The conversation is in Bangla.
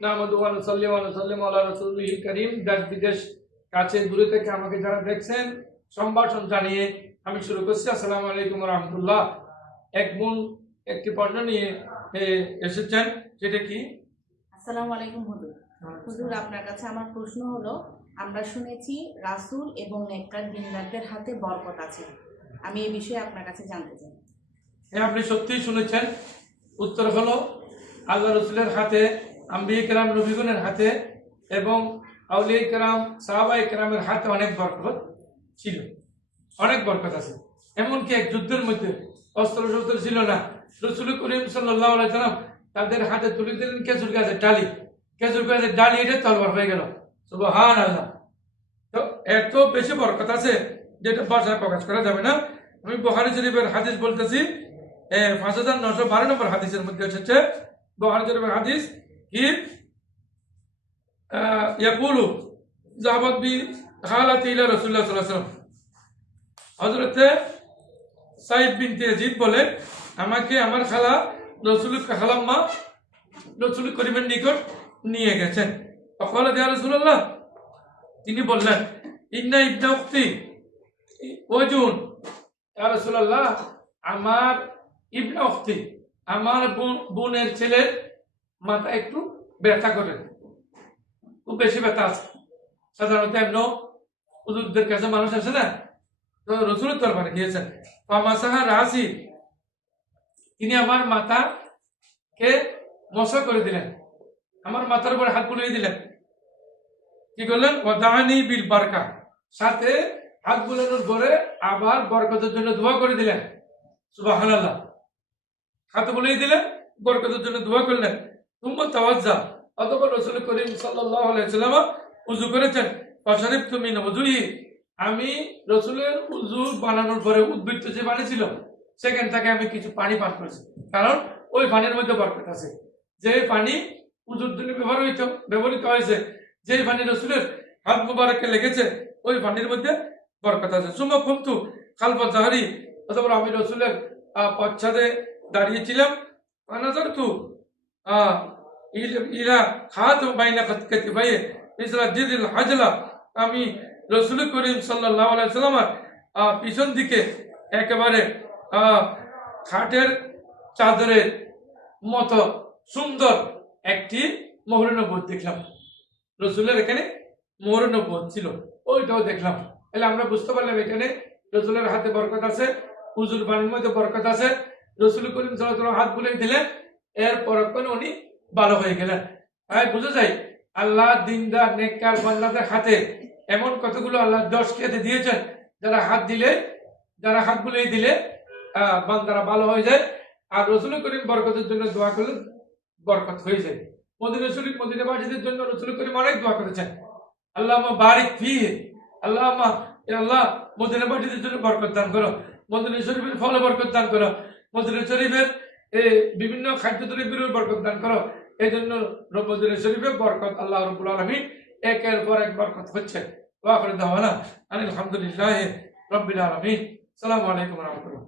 নাহমাদুহু ওয়া নুসাল্লি ওয়া নুসাল্লিমু আলা রাসূলিল কারীম। দেশ বিদেশ কাছে দূরে থেকে আমাকে যারা দেখছেন সম্ভাষণ জানিয়ে আমি শুরু করছি। আসসালামু আলাইকুম ওয়া রাহমাতুল্লাহ। এক বোন একটি প্রশ্ন নিয়ে এসেছেন, সেটা কি? আসসালামু আলাইকুম হুজুর। হুজুর, আপনার কাছে আমার প্রশ্ন হলো, আমরা শুনেছি রাসূল এবং নেককার দিনদারদের হাতে বরকত আছে। আমি এই বিষয়ে আপনার কাছে জানতে চাই। হ্যাঁ, আপনি সত্যিই শুনেছেন। উত্তর হলো আল্লাহ রসুলের হাতে, আম্বিয়া কেরাম নবীগণের হাতে এবং আউলিয়া কেরাম সাহাবায়ে কেরামের হাতে অনেক বরকত ছিল, অনেক বরকত আছে। এমনকি এক যুদ্ধের মধ্যে অস্ত্র শস্ত্র ছিল না, রসুল করিম সাল্লাল্লাহু আলাইহি সাল্লাম তাদের হাতে তুলে দিলেন খেজুর গাছের ডালি, খেজুর গাছের ডালি এটা তরবার হয়ে গেল। সুবহানাল্লাহ। তো এত বেশি বরকত আছে যেটা ভাষায় প্রকাশ করা যাবে না। আমি বুখারী শরীফের হাদিস বলতেছি, 5912 নম্বর হাদিসের মধ্যে এসেছে, বুখারী শরীফের হাদিস কি ইয়াকুলু যাহাবাত বি খালাতি ইলা রাসূলুল্লাহ সাল্লাল্লাহু আলাইহি ওয়াসাল্লাম। হযরতে সাইদ বিনতে ইয়াজিদ বলে, আমাকে আমার খালা খালাম্মা রাসূল করিমের নিকট নিয়ে গেছেন। ফাকালা ইয়া রাসূলুল্লাহ, তিনি বললেন, ইন্না ইবনা উখতি ওয়াজুন। ইয়া রাসূলুল্লাহ, আমার ইবনা উখতি, আমার বোনের ছেলের মাথা একটু ব্যথা করে, খুব বেশি ব্যথা আছে। সাধারণত এমন হুজুরদের কাছে মানুষ আসে না, তো রসুলের দরবারে গিয়েছেন। ফামাসাহা রাসি, তিনি আমার মাথাকে মশা করে দিলেন, আমার মাথার উপরে হাত বুলিয়ে দিলেন। কি করলেন? ওয়াদানি বিল বারকা, সাথে হাত বুলানোর পরে আবার বরকতের জন্য দোয়া করে দিলেন। সুবহানাল্লাহ। হাত বুলিয়ে দিলেন, বরকতের জন্য দোয়া করলেন। তুম্মা তাওয়াজ্জা, অতঃপর রাসূল করিম সাল্লাল্লাহু আলাইহি ওয়াসাল্লাম ওযু করেছেন। ফাশারিবতু মিন ওযুহি, আমি রসুলের উযু বানানোর পরে উদ্বৃত্ত যে পানি ছিল সেখান থেকে আমি কিছু পানি পান করেছি, কারণ ওই পানির মধ্যে বরকত আছে। যে পানি উযুর জন্য ব্যবহৃত হয়েছে, যে পানি রসুলের হাত মুবারকে লেগেছে, ওই পানির মধ্যে বরকত আছে। সুম্মা কুমতু খালফা যাহরি, অথবা আমি রসুলের পশ্চাতে দাঁড়িয়েছিলাম। ফানাজারতু ইলা খাতাম বাইনা কাতিফায়ে মিসলা জিদিল হাজলা, আমি রসুল করিম সাল্লাল্লাহু আলাইহি ওয়াসাল্লামের পিছন দিকে একেবারে খাটের চাদরের মতো সুন্দর একটি মোহরে নবুয়ত দেখলাম। রসুলের এখানে মোহরে নবুয়ত ছিল, ওইটাও দেখলাম। তাহলে আমরা বুঝতে পারলাম এখানে রসুলের হাতে বরকত আছে, উযুর পানির মধ্যে বরকত আছে। রসুল করিম সাল্লাল্লাহু আলাইহি ওয়াসাল্লাম হাত বুলিয়ে দিলেন, এর পরক্ষণে উনি ভালো হয়ে গেলেন। তাই বোঝা যায় আল্লাহ দিনদার নেককার বান্দাদের হাতে এমন কতগুলো আল্লাহ দশ খেতে দিয়েছেন, যারা হাত বুলিয়ে দিলে বান্দারা ভালো হয়ে যায়। আর রসুল করিম বরকতের জন্য দোয়া করলে বরকত হয়ে যায়। মদিনা শরীফ মদিনাবাসীদের জন্য রসুল করিম অনেক দোয়া করেছেন, আল্লাহুম্মা বারিক ফিহি, আল্লাহ মদিনাবাসীদের জন্য বরকত দান করো, মদিনা শরীফের ফলে বরকত দান করো, মদিনা শরীফের বিভিন্ন খাদ্য দ্রব্যের বরকত দান করো। এই জন্য মদিনা শরীফে বরকত আল্লাহ রাব্বুল আলামিন একের পর এক বরকত হচ্ছে। ওয়া আখিরু দাওয়ানা আলহামদুলিল্লাহি রাব্বিল আলামিন। আসসালামু আলাইকুম ওয়া রাহমাতুল্লাহ।